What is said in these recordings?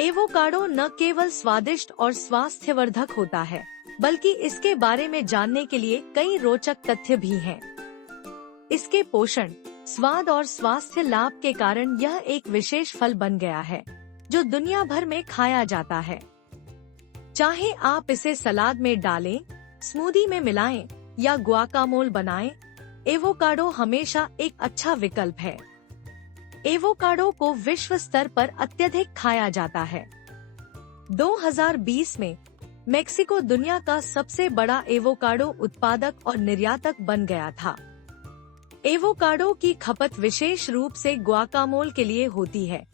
Avocado न केवल स्वादिष्ट और स्वास्थ्यवर्धक होता है, बल्कि इसके बारे में जानने के लिए कई रोचक तथ्य भी हैं। इसके पोषण, स्वाद और स्वास्थ्य लाभ के कारण यह एक विशेष फल बन गया है, जो दुनिया भर में खाया जाता है। चाहे आप इसे सलाद में डालें, स्मूदी में मिलाएं या गुआकामोल बनाएं, एवोकाडो हमेशा एक अच्छा विकल्प है। एवोकाडो को विश्व स्तर पर अत्यधिक खाया जाता है। 2020 में मेक्सिको दुनिया का सबसे बड़ा एवोकाडो उत्पादक और निर्यातक बन गया था। एवोकाडो की खपत विशेष रूप से गुआकामोल के लिए होती है,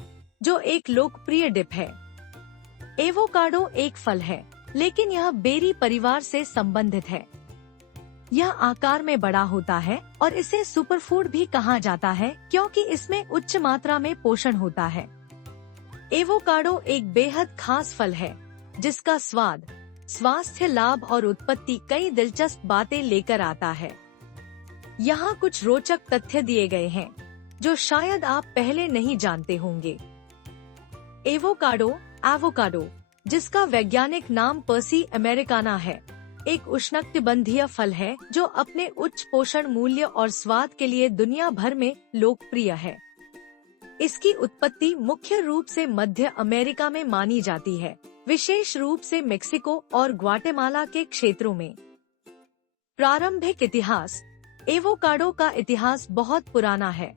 जो एक लोकप्रिय डिप है। एवोकाडो एक फल है, लेकिन यह बेरी परिवार से संबंधित है। यह आकार में बड़ा होता है और इसे सुपरफूड भी कहा जाता है, क्योंकि इसमें उच्च मात्रा में पोषण होता है। एवोकाडो एक बेहद खास फल है, जिसका स्वाद, स्वास्थ्य लाभ और उत्पत्ति कई दिलचस्प बातें लेकर आता है। यहाँ कुछ रोचक तथ्य दिए गए हैं, जो शायद आप पहले नहीं जानते होंगे। एवोकाडो, जिसका वैज्ञानिक नाम पर्सी अमेरिकाना है, एक उष्णकटिबंधीय फल है जो अपने उच्च पोषण मूल्य और स्वाद के लिए दुनिया भर में लोकप्रिय है। इसकी उत्पत्ति मुख्य रूप से मध्य अमेरिका में मानी जाती है, विशेष रूप से मेक्सिको और ग्वाटेमाला के क्षेत्रों में। प्रारंभिक इतिहास। एवोकाडो का इतिहास बहुत पुराना है।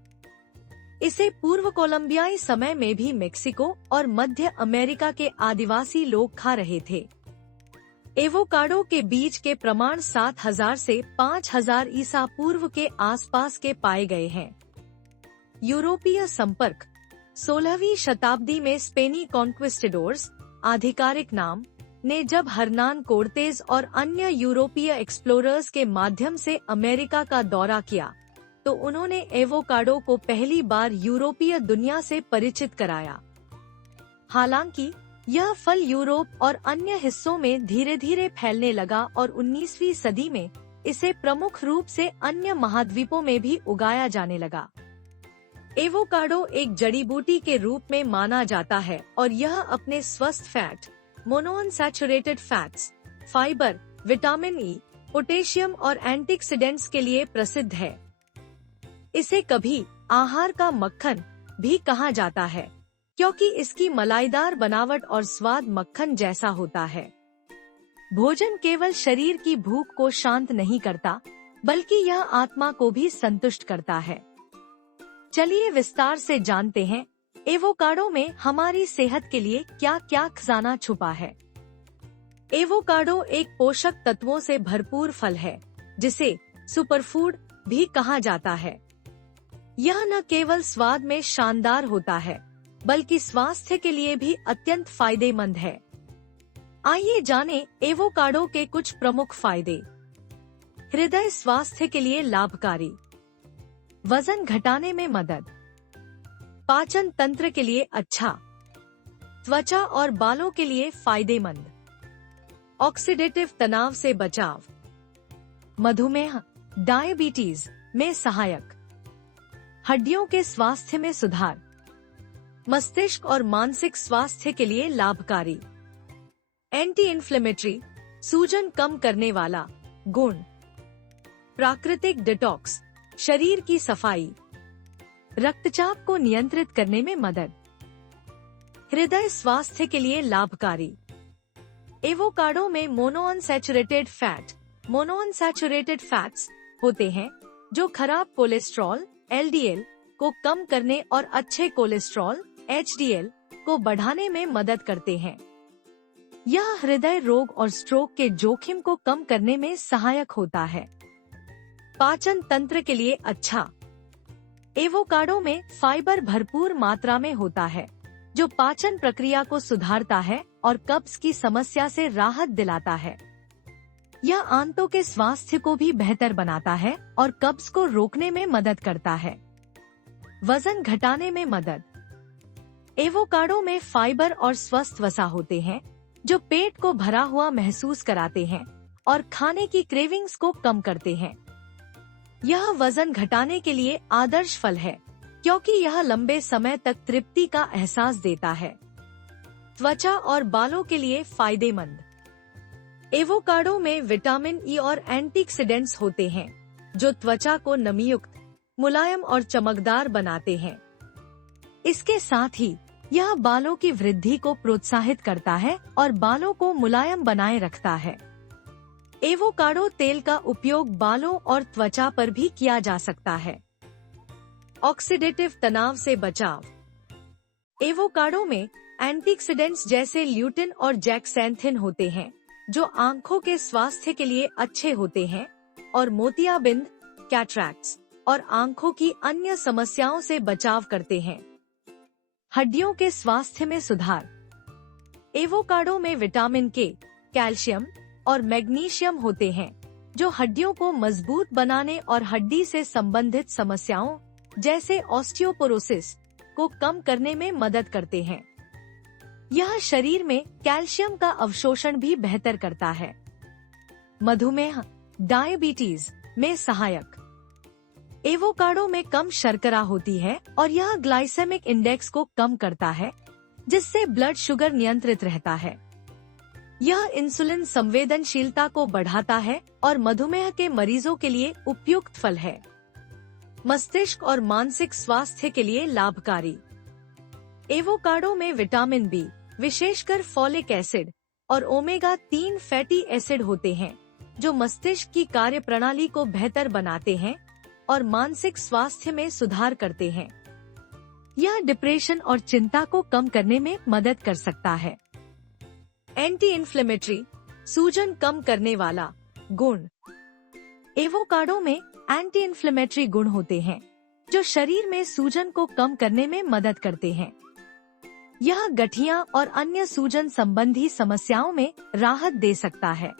इसे पूर्व कोलंबियाई समय में भी मेक्सिको और मध्य अमेरिका के आदिवासी लोग खा रहे थे। एवोकाडो के बीज के प्रमाण 7000 से 5000 ईसा पूर्व के आसपास के पाए गए हैं। यूरोपीय संपर्क। 16वीं शताब्दी में स्पेनी कॉन्क्विस्टाडोर्स, आधिकारिक नाम, ने जब हर्नान कोर्तेज और अन्य यूरोपीय एक्सप्लोरर्स के माध्यम से अमेरिका का दौरा किया, तो उन्होंने एवोकाडो को पहली बार यूरोपीय दुनिया से परिचित कराया। हालांकि यह फल यूरोप और अन्य हिस्सों में धीरे धीरे फैलने लगा और 19वीं सदी में इसे प्रमुख रूप से अन्य महाद्वीपों में भी उगाया जाने लगा। एवोकाडो एक जड़ी बूटी के रूप में माना जाता है और यह अपने स्वस्थ fat, monounsaturated fats, fibre, vitamin E, potassium और एंटीऑक्सीडेंट्स के लिए प्रसिद्ध है। इसे कभी आहार का मक्खन भी कहा जाता है, क्योंकि इसकी मलाईदार बनावट और स्वाद मक्खन जैसा होता है। भोजन केवल शरीर की भूख को शांत नहीं करता, बल्कि यह आत्मा को भी संतुष्ट करता है। चलिए विस्तार से जानते हैं, एवोकाडो में हमारी सेहत के लिए क्या क्या खजाना छुपा है। एवोकाडो एक पोषक तत्वों से भरपूर फल है, जिसे सुपरफूड भी कहा जाता है। यह न केवल स्वाद में शानदार होता है, बल्कि स्वास्थ्य के लिए भी अत्यंत फायदेमंद है। आइए जानें एवोकाडो के कुछ प्रमुख फायदे। हृदय स्वास्थ्य के लिए लाभकारी, वजन घटाने में मदद, पाचन तंत्र के लिए अच्छा, त्वचा और बालों के लिए फायदेमंद, ऑक्सीडेटिव तनाव से बचाव, मधुमेह, डायबिटीज में सहायक, हड्डियों के स्वास्थ्य में सुधार, मस्तिष्क और मानसिक स्वास्थ्य के लिए लाभकारी, एंटी इन्फ्लेमेटरी, सूजन कम करने वाला गुण, प्राकृतिक डिटॉक्स, शरीर की सफाई, रक्तचाप को नियंत्रित करने में मदद, हृदय स्वास्थ्य के लिए लाभकारी। एवोकाडो में मोनोअनसैचुरेटेड फैट्स होते हैं, जो खराब कोलेस्ट्रॉल LDL को कम करने और अच्छे कोलेस्ट्रॉल HDL को बढ़ाने में मदद करते हैं। यह हृदय रोग और स्ट्रोक के जोखिम को कम करने में सहायक होता है। पाचन तंत्र के लिए अच्छा। एवोकाडो में फाइबर भरपूर मात्रा में होता है, जो पाचन प्रक्रिया को सुधारता है और कब्ज की समस्या से राहत दिलाता है। यह आंतों के स्वास्थ्य को भी बेहतर बनाता है और कब्ज को रोकने में मदद करता है। वजन घटाने में मदद। एवोकाडो में फाइबर और स्वस्थ वसा होते हैं, जो पेट को भरा हुआ महसूस कराते हैं और खाने की क्रेविंग्स को कम करते हैं। यह वजन घटाने के लिए आदर्श फल है, क्योंकि यह लंबे समय तक तृप्ति का एहसास देता है। त्वचा और बालों के लिए फायदेमंद। एवोकाडो में विटामिन ई और एंटीऑक्सीडेंट्स होते हैं जो त्वचा को नमीयुक्त, मुलायम और चमकदार बनाते हैं। इसके साथ ही यह बालों की वृद्धि को प्रोत्साहित करता है और बालों को मुलायम बनाए रखता है। एवोकाडो तेल का उपयोग बालों और त्वचा पर भी किया जा सकता है। ऑक्सीडेटिव तनाव से बचाव। एवोकाडो में एंटीऑक्सीडेंट्स जैसे ल्यूटिन और ज़ैक्सैंथिन होते हैं जो आंखों के स्वास्थ्य के लिए अच्छे होते हैं और मोतियाबिंद, कैटरैक्ट्स और आंखों की अन्य समस्याओं से बचाव करते हैं। हड्डियों के स्वास्थ्य में सुधार। एवोकाडो में विटामिन के, कैल्शियम और मैग्नीशियम होते हैं जो हड्डियों को मजबूत बनाने और हड्डी से संबंधित समस्याओं जैसे ऑस्टियोपोरोसिस को कम करने में मदद करते हैं। यह शरीर में कैल्शियम का अवशोषण भी बेहतर करता है। मधुमेह, डायबिटीज में सहायक। एवोकाडो में कम शर्करा होती है और यह ग्लाइसेमिक इंडेक्स को कम करता है जिससे ब्लड शुगर नियंत्रित रहता है। यह इंसुलिन संवेदनशीलता को बढ़ाता है और मधुमेह के मरीजों के लिए उपयुक्त फल है। मस्तिष्क और मानसिक स्वास्थ्य के लिए लाभकारी। एवोकाडो में विटामिन बी, विशेषकर फॉलिक एसिड और ओमेगा 3 फैटी एसिड होते हैं जो मस्तिष्क की कार्यप्रणाली को बेहतर बनाते हैं और मानसिक स्वास्थ्य में सुधार करते हैं। यह डिप्रेशन और चिंता को कम करने में मदद कर सकता है। एंटी इन्फ्लेमेटरी, सूजन कम करने वाला गुण। एवोकाडो में एंटी इन्फ्लेमेटरी गुण होते हैं जो शरीर में सूजन को कम करने में मदद करते हैं। यह गठिया और अन्य सूजन संबंधी समस्याओं में राहत दे सकता है।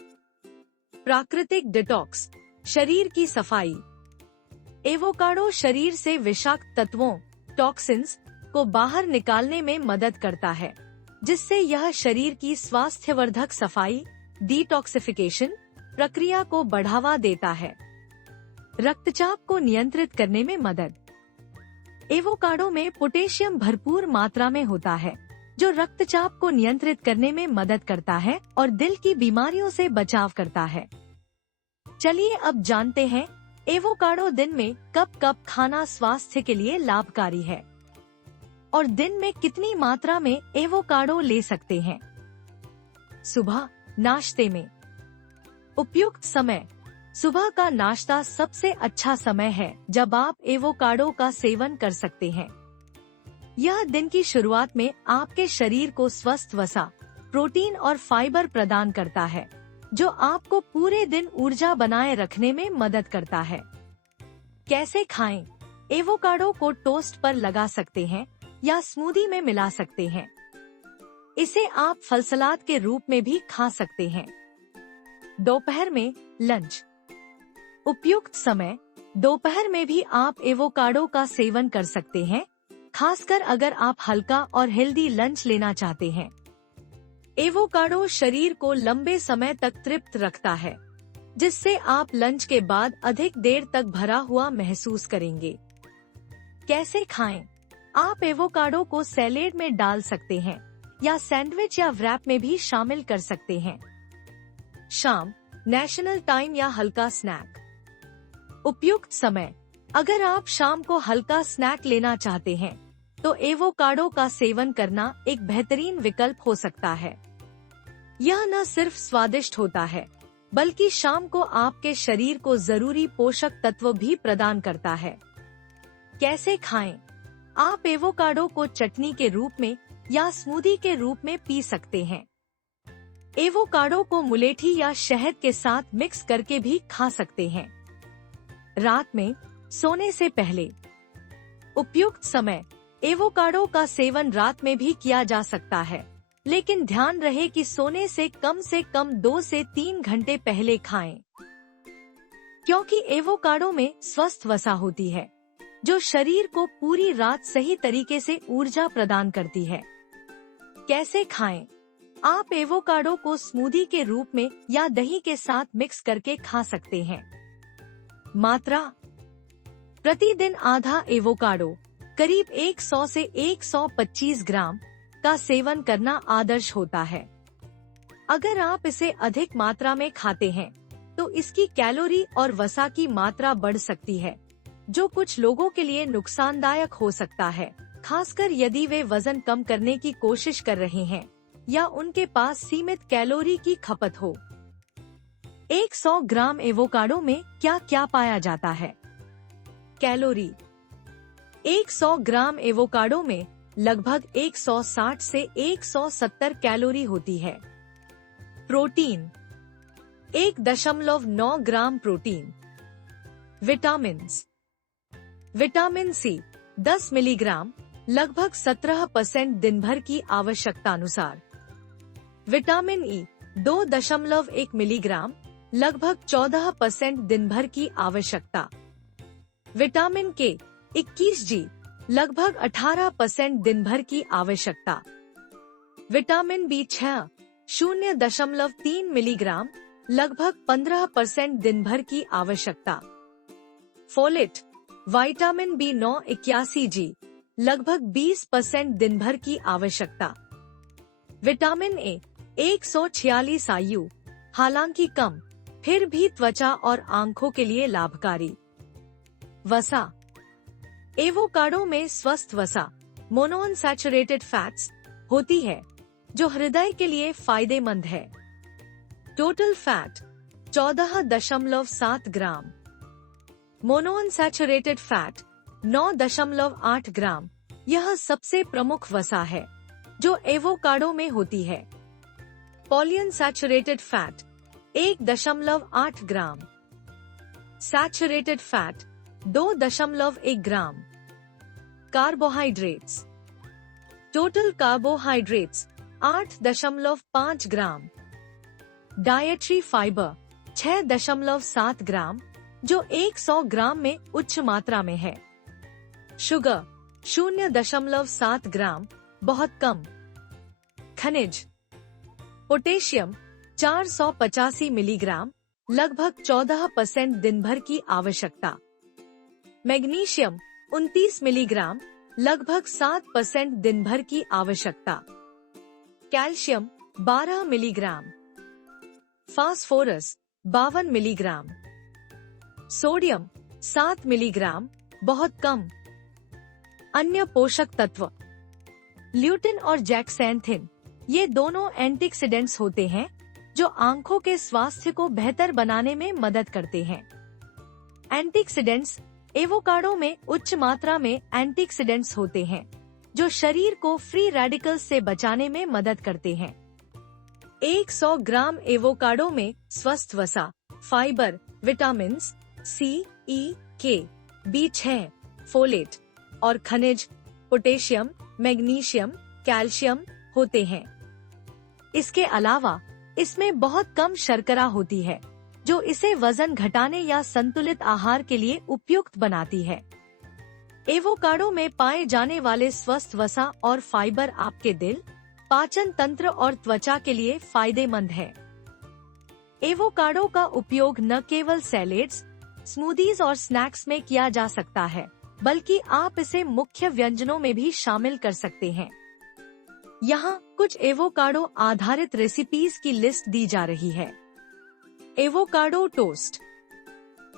प्राकृतिक डिटॉक्स, शरीर की सफाई। एवोकाडो शरीर से विषाक्त तत्वों, टॉक्सिन्स को बाहर निकालने में मदद करता है जिससे यह शरीर की स्वास्थ्यवर्धक सफाई, डिटॉक्सिफिकेशन प्रक्रिया को बढ़ावा देता है। रक्तचाप को नियंत्रित करने में मदद। एवोकाडो में पोटेशियम भरपूर मात्रा में होता है जो रक्तचाप को नियंत्रित करने में मदद करता है और दिल की बीमारियों से बचाव करता है। चलिए अब जानते हैं एवोकाडो दिन में कब कब खाना स्वास्थ्य के लिए लाभकारी है और दिन में कितनी मात्रा में एवोकाडो ले सकते हैं। सुबह नाश्ते में उपयुक्त समय। सुबह का नाश्ता सबसे अच्छा समय है जब आप एवोकाडो का सेवन कर सकते हैं। यह दिन की शुरुआत में आपके शरीर को स्वस्थ वसा, प्रोटीन और फाइबर प्रदान करता है जो आपको पूरे दिन ऊर्जा बनाए रखने में मदद करता है। कैसे खाएं? एवोकाडो को टोस्ट पर लगा सकते हैं या स्मूदी में मिला सकते हैं। इसे आप फल सलाद के रूप में भी खा सकते हैं। दोपहर में लंच। उपयुक्त समय। दोपहर में भी आप एवोकाडो का सेवन कर सकते हैं, खासकर अगर आप हल्का और हेल्दी लंच लेना चाहते हैं। एवोकाडो शरीर को लंबे समय तक तृप्त रखता है, जिससे आप लंच के बाद अधिक देर तक भरा हुआ महसूस करेंगे। कैसे खाएं? आप एवोकाडो को सैलेड में डाल सकते हैं या सैंडविच या व्रैप में भी शामिल कर सकते हैं। शाम, नेशनल टाइम या हल्का स्नैक। उपयुक्त समय। अगर आप शाम को हल्का स्नैक लेना चाहते हैं तो एवोकाडो का सेवन करना एक बेहतरीन विकल्प हो सकता है। यह न सिर्फ स्वादिष्ट होता है बल्कि शाम को आपके शरीर को जरूरी पोषक तत्व भी प्रदान करता है। कैसे खाएं? आप एवोकाडो को चटनी के रूप में या स्मूदी के रूप में पी सकते हैं। एवोकाडो को मुलेठी या शहद के साथ मिक्स करके भी खा सकते हैं। रात में सोने से पहले। उपयुक्त समय। एवोकाडो का सेवन रात में भी किया जा सकता है, लेकिन ध्यान रहे कि सोने से कम 2 से 3 घंटे पहले खाएं, क्योंकि एवोकाडो में स्वस्थ वसा होती है जो शरीर को पूरी रात सही तरीके से ऊर्जा प्रदान करती है। कैसे खाएं? आप एवोकाडो को स्मूदी के रूप में या दही के साथ मिक्स करके खा सकते हैं। मात्रा। प्रतिदिन आधा एवोकाडो, करीब 100 से 125 ग्राम, का सेवन करना आदर्श होता है। अगर आप इसे अधिक मात्रा में खाते हैं तो इसकी कैलोरी और वसा की मात्रा बढ़ सकती है, जो कुछ लोगों के लिए नुकसानदायक हो सकता है, खासकर यदि वे वजन कम करने की कोशिश कर रहे हैं या उनके पास सीमित कैलोरी की खपत हो। 100 ग्राम एवोकाडो में क्या क्या पाया जाता है? कैलोरी। 100 ग्राम एवोकाडो में लगभग 160 से 170 कैलोरी होती है। Protein. 1.9 gram protein. Vitamins. Vitamin C 10 milligram, लगभग 17% दिन भर की आवश्यकता अनुसार। विटामिन ई 2.1 मिलीग्राम, लगभग 14% दिन भर की आवश्यकता। विटामिन के 21 जी, लगभग 18% दिन भर की आवश्यकता। विटामिन बी6 0.3 मिलीग्राम, लगभग 15% दिन भर की आवश्यकता। फोलेट विटामिन बी9 81 जी, लगभग 20% दिन भर की आवश्यकता। विटामिन ए 146 IU, हालांकि कम, फिर भी त्वचा और आंखों के लिए लाभकारी। वसा। एवोकाडो में स्वस्थ वसा, मोनोअनसैचुरेटेड फैट्स, होती है जो हृदय के लिए फायदेमंद है। टोटल फैट 14.7 ग्राम। मोनोअनसैचुरेटेड फैट 9.8 ग्राम। यह सबसे प्रमुख वसा है जो एवोकाडो में होती है। पॉलीअनसैचुरेटेड फैट 1.8 ग्राम। सैचुरेटेड फैट 2.1 ग्राम। कार्बोहाइड्रेट्स। टोटल कार्बोहाइड्रेट्स 8.5 ग्राम। डाइटरी फाइबर 6.7 ग्राम, जो 100 ग्राम में उच्च मात्रा में है। शुगर 0.7 ग्राम, बहुत कम। खनिज। पोटेशियम 485 मिलीग्राम, लगभग 14% दिन भर की आवश्यकता। मैग्नीशियम 29 मिलीग्राम, लगभग 7% दिन भर की आवश्यकता। Calcium 12 milligram. Phosphorus 52 milligram. Sodium 7 milligram, बहुत कम। अन्य पोषक तत्व। ल्यूटिन और जैक्सेंथिन, ये दोनों एंटीऑक्सीडेंट्स होते हैं जो आंखों के स्वास्थ्य को बेहतर बनाने में मदद करते हैं। एंटीऑक्सीडेंट्स। एवोकाडो में उच्च मात्रा में एंटीऑक्सीडेंट्स होते हैं जो शरीर को फ्री रेडिकल्स से बचाने में मदद करते हैं। 100 ग्राम एवोकाडो में स्वस्थ वसा, फाइबर, विटामिन्स सी, ई, के, बी6, फोलेट और खनिज, पोटेशियम, मैग्नीशियम, कैल्शियम होते हैं। इसके अलावा इसमें बहुत कम शर्करा होती है जो इसे वजन घटाने या संतुलित आहार के लिए उपयुक्त बनाती है। एवोकाडो में पाए जाने वाले स्वस्थ वसा और फाइबर आपके दिल, पाचन तंत्र और त्वचा के लिए फायदेमंद है। एवोकाडो का उपयोग न केवल सैलेड्स, स्मूदीज और स्नैक्स में किया जा सकता है, बल्कि आप इसे मुख्य व्यंजनों में भी शामिल कर सकते हैं। यहाँ कुछ एवोकाडो आधारित रेसिपीज की लिस्ट दी जा रही है। Avocado toast,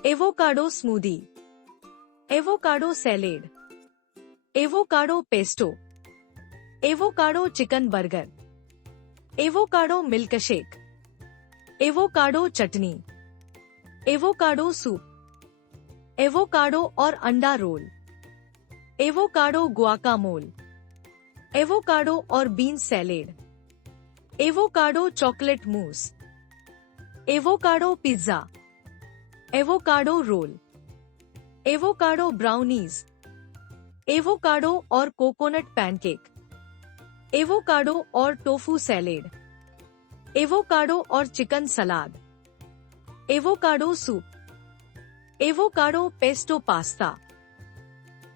avocado smoothie, avocado salad, avocado pesto, avocado chicken burger, avocado milkshake, avocado chutney, avocado soup, avocado और अंडा रोल, एवोकाडो गुआकामोल, एवोकाडो और bean salad, avocado chocolate mousse, avocado pizza, avocado roll, avocado brownies, avocado और coconut pancake, avocado और tofu salad, avocado और chicken salad, avocado soup, avocado pesto pasta.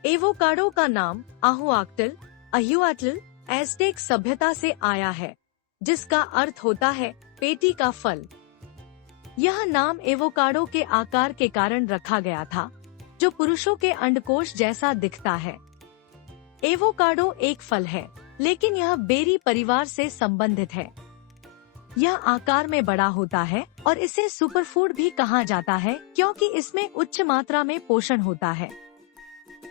Avocado का नाम अहुआट्ल Aztec सभ्यता से आया है, जिसका अर्थ होता है पेटी का फल। यह नाम एवोकाडो के आकार के कारण रखा गया था, जो पुरुषों के अंडकोश जैसा दिखता है। एवोकाडो एक फल है लेकिन यह बेरी परिवार से संबंधित है। यह आकार में बड़ा होता है और इसे सुपरफूड भी कहा जाता है क्योंकि इसमें उच्च मात्रा में पोषण होता है।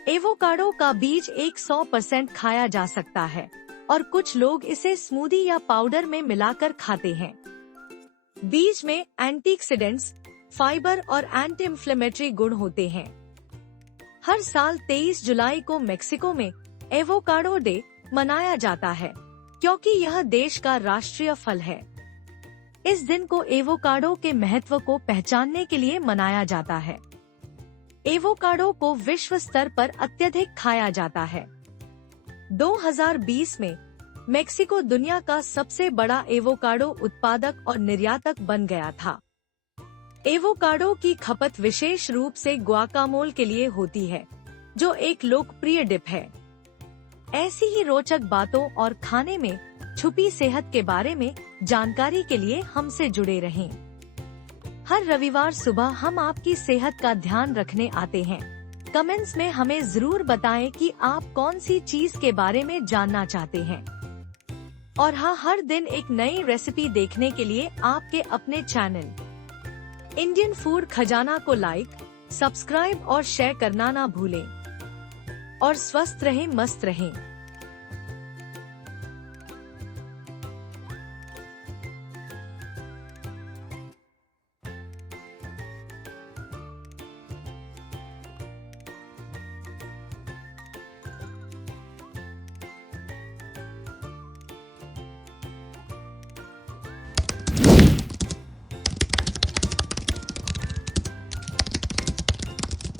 एवोकाडो का बीज 100% खाया जा सकता है और कुछ लोग इसे स्मूदी या पाउडर में मिलाकर खाते हैं। बीज में एंटीऑक्सीडेंट्स, फाइबर और एंटी इन्फ्लेमेटरी गुण होते हैं। हर साल 23 जुलाई को मेक्सिको में एवोकाडो डे मनाया जाता है क्योंकि यह देश का राष्ट्रीय फल है। इस दिन को एवोकाडो के महत्व को पहचानने के लिए मनाया जाता है। एवोकाडो को विश्व स्तर पर अत्यधिक खाया जाता है। 2020 में मेक्सिको दुनिया का सबसे बड़ा एवोकाडो उत्पादक और निर्यातक बन गया था। एवोकाडो की खपत विशेष रूप से गुआकामोल के लिए होती है, जो एक लोकप्रिय डिप है। ऐसी ही रोचक बातों और खाने में छुपी सेहत के बारे में जानकारी के लिए हमसे जुड़े रहें। हर रविवार सुबह हम आपकी सेहत का ध्यान रखने आते हैं। कमेंट्स में हमें जरूर बताएं कि आप कौन सी चीज के बारे में जानना चाहते हैं। और हाँ, हर दिन एक नई रेसिपी देखने के लिए आपके अपने चैनल इंडियन फूड खजाना को लाइक, सब्सक्राइब और शेयर करना ना भूलें। और स्वस्थ रहें, मस्त रहें।